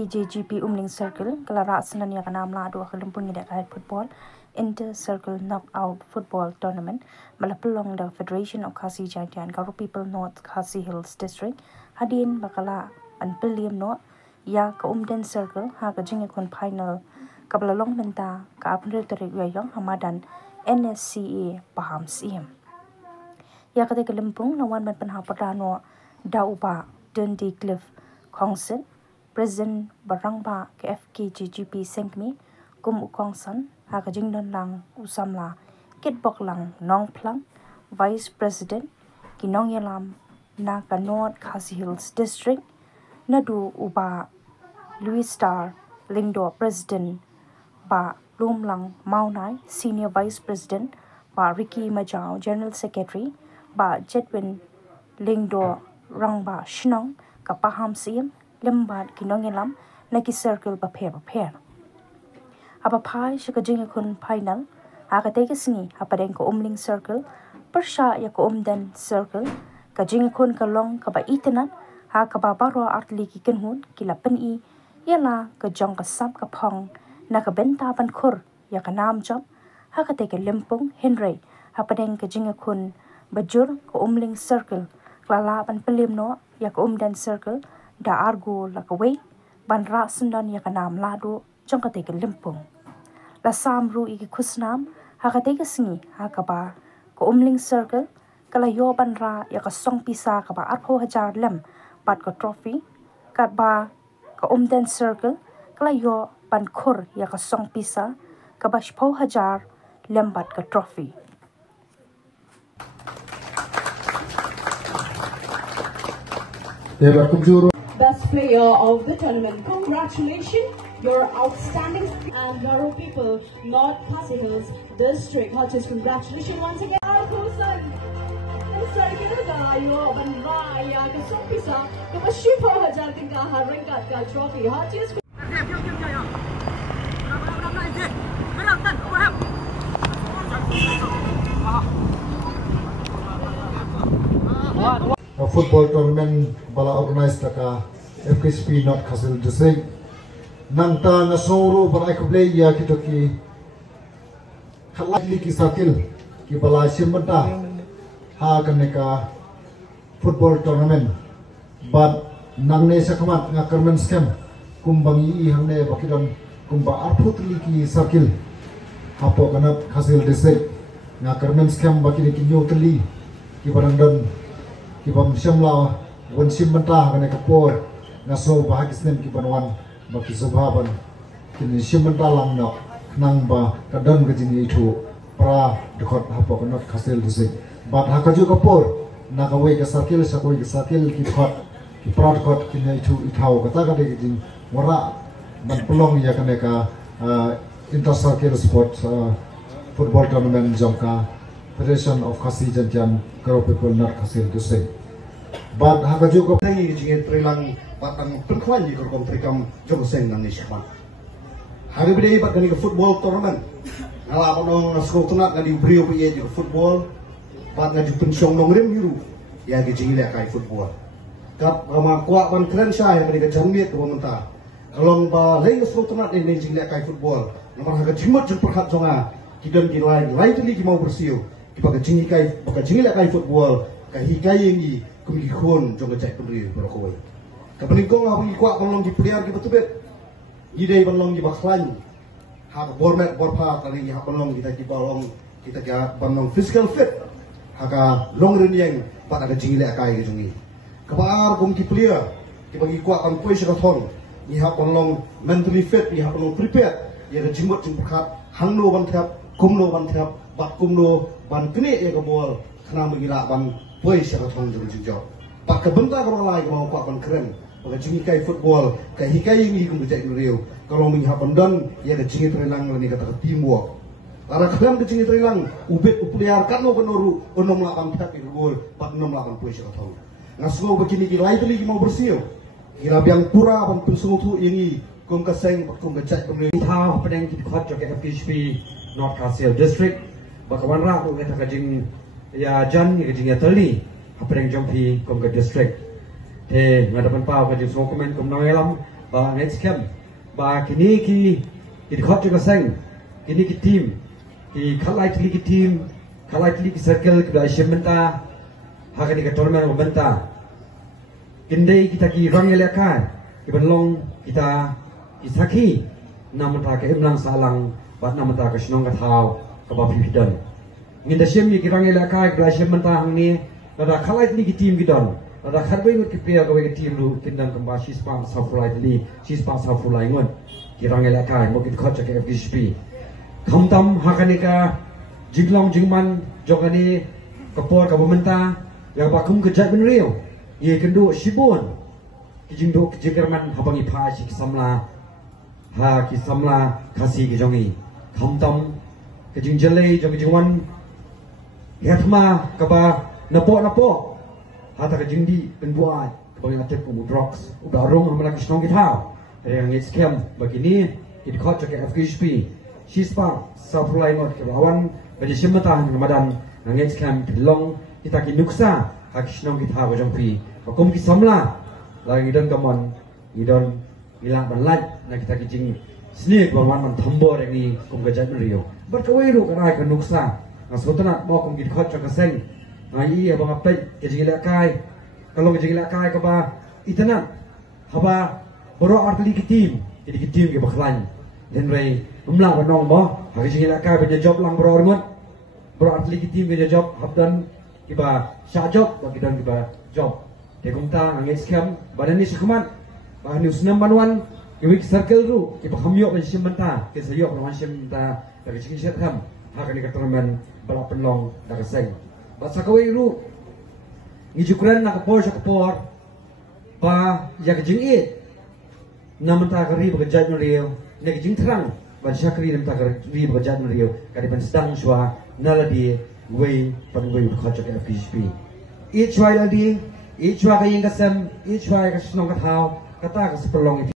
FKJGP Umling Circle kelara senan ya kana amla dua kelimpung ida kait football inter circle knockout football tournament malapelong the Federation of Khasi Jatian Garo People North Khasi Hills District hadin bakala an peliam no ya ka umden circle ha ka jinge kon final kablalong menta ka apner tori yong hamadan NSCA paham sim ya kate kelimpung lawan ban panhapatano dauba Dundee Cliff Kongsit President Barangba ke FKJGP Sengmi kum ukongsan ha ka jingdon lang usamla kitbok lang nong plang Vice President kinong yalam na ka North Khasi Hills District nadu uba Louis Star Lingdo President ba Lumlang Maunai Senior Vice President ba Ricky Majau General Secretary ba Jedwin Lingdo Rangba Shnong ka paham siem lembat kinongelam naki circle ba phe aba phai shika jinga kun final aga teke singi apadeng ko umling circle persha ya ko umden circle ka jinga kun ka long ka ba itenan ha ka ba baro artli ki kenhun kila pen I yala ka jong ka sap ka phong na ka benta ban khur ya ka nam job ha ka teke lempung Henry apadeng ka jinga kun bajur ko umling circle klala ban pelim no ya ko umden circle da argo la kawai ban ra sundan ya kanam lado jong ka teke limpung la samru I kusnam ha ka teke singi ha ka ba ko umling circle kala yo ban ra ya ka song pisa ka ba 8,000 lem pat ko trophy kat ba ka umden circle kala yo ban khur ya ka song pisa ka ba 10,000 lem bat ka trophy Best player of the tournament. Congratulations, your outstanding and Garo People North Khasi Hills District. Heartiest congratulations once again. Alkosan, yo banraya ka sopisa ka mashipo hajar ting ka harangkat ka trophy. Heartiest football tournament bala organized taka FKJGP North Khasi Hills District nangta na soro bala ko play ya kitoki khalakli ki sakil ki bala simanta ha kaneka football tournament but nangne sakamat nga kermen scam kumbangi hamne bakidon kumba arputli ki sakil hapo kanat Khasi Hills District nga kermen scam bakini ki nyotli ki barangdon kibam shamla wan simmanta kana kapor ngaso bahagisnen kibanwan baki subhaban kin simmanta langno nang ba kadon gajini itu pra dekot hapo kana Khasi Hills District bat hakaju kapor nakawe ka sakil sakoi ka sakil ki khot ki pra dekot kin itu ithau kata kata gajin wara ban pelong ya kana ka inter circle sport football tournament jongka Federation of Khasi Jatian Garo People North Khasi Hills District. But hakaju ko tangi jinge trilang patang perkwan ji ko trikam jogo sen nang ni syakman. Hari bide bat gani football tournament. Ngala ponong nasko tunat ngadi brio piye ji football. Pat ngadi pensiong nong rem biru. Ya ge jinge le kai football. Kap ma kwa ban kren sha ya bide janmiet ko menta. Kalong ba leng nasko tunat ni jinge le kai football. Nomor haga jimot jul perhat jonga. Kidon ki lain tuli ki mau bersio. Baka jingi le kai football ka hikai ni kumi khon jong jai pendiri berokoi ka peningkong ha bagi kwa banglong di player ki betubet idei banglong di baklan ha bormet borpa kali ha banglong kita ki balong kita ga banglong physical fit ha ka long ren yang pat ada jingi le kai ki jungi ka par kum ki player ki bagi kwa kan poi sha thon ni ha banglong mentally fit ni ha banglong prepared ya ga jimot jing pakhat hangno ban thap kumno ban thap bat kumno ban kene ya ka bol khana mengira ban poi sha thon jung jing jo pak kebenta kalau lai mau kuat ban keren bagi jingi kai football kai hikai ni kum jai riu kalau ming ha pandon ya ka jingi trelang ni kata teamwork lara kram ke jingi trelang ubet upliar kan no benoru onom lapan thap ni gol pat nom lapan poi sha thon ngasgo begini ki lai tuli mau bersih kira biang pura ban pensung tu ini kum ka seng kum ka jai kum ni thao pedeng ki khot jo ke FKJGP North Khasi Hills District bakawan ra ko kata ka jing ya jan ni ka jing ya tali apeng jompi kom ke district te ngadapan pau ka jing komen kom noelam ba next camp ba kini ki khot juga seng kini ki team ki khalai ki team khalai ki circle ki Asian menta hakani ka tournament menta kindai kita ki rang elaka ki benlong kita ki saki namata ka imlang salang bat namata ka snong ka thau ka ba pidan nginda siem ki rang elaka ki Asian menta hangni nada khalai ki team ki don nada kharbai ngut ki player ka ki team lu kindan ka ba sispa safulai li sispa safulai ngon ki rang elaka mo ki khot ka FGSP khamtam hakani ka jinglong jingman jogani kapor ka bumenta ya bakum kejat ben riu ye kendo sibon kijingdo kijerman habangi pha si samla ha ki samla khasi ki jongi khamtam kijingjale jong jingwan yathma kaba napo hata kijingdi penbuat kabangi atep ku drugs udarong amala kisnong kitau yang scam begini it khot ke FGSP sispa sapulai not ke lawan bagi semata Ramadan nangit scam long kita ki nuksa hakisnong kita ko jongpi hukum ki samla lagi dan kamon idon ila banlat na kita ki jing sneak wan man thambo ni kum ga jat rio bar ka wei ru ka ka nuksa ngasotana mo kum ki khot ka seng ai bang apet ke jila kai kalau ke jila kai ka ba itana haba boro artli ki team ki baklan den rei umla ba nong bo ha ki jila kai ba job lang boro ngot boro artli ki team ke job habdan kiba syajok bagi dan kiba job dekumta angin scam badan ni sekeman bahan news number 1 kiwik circle ru kiba hamyo ban simenta ke sayok lawan simenta dari sini syam hakan ni katerman bala penlong dari seng basa kawai ru ngijukran nak kapor ba ya kejing it namenta kari bekerja meriu ne kejing terang ban syakri namenta kari bekerja meriu kadi ban sedang swa naladi way panway khajak FGSP each way ladi each way ka kasam each way ka snong ka thau kata ka sepelong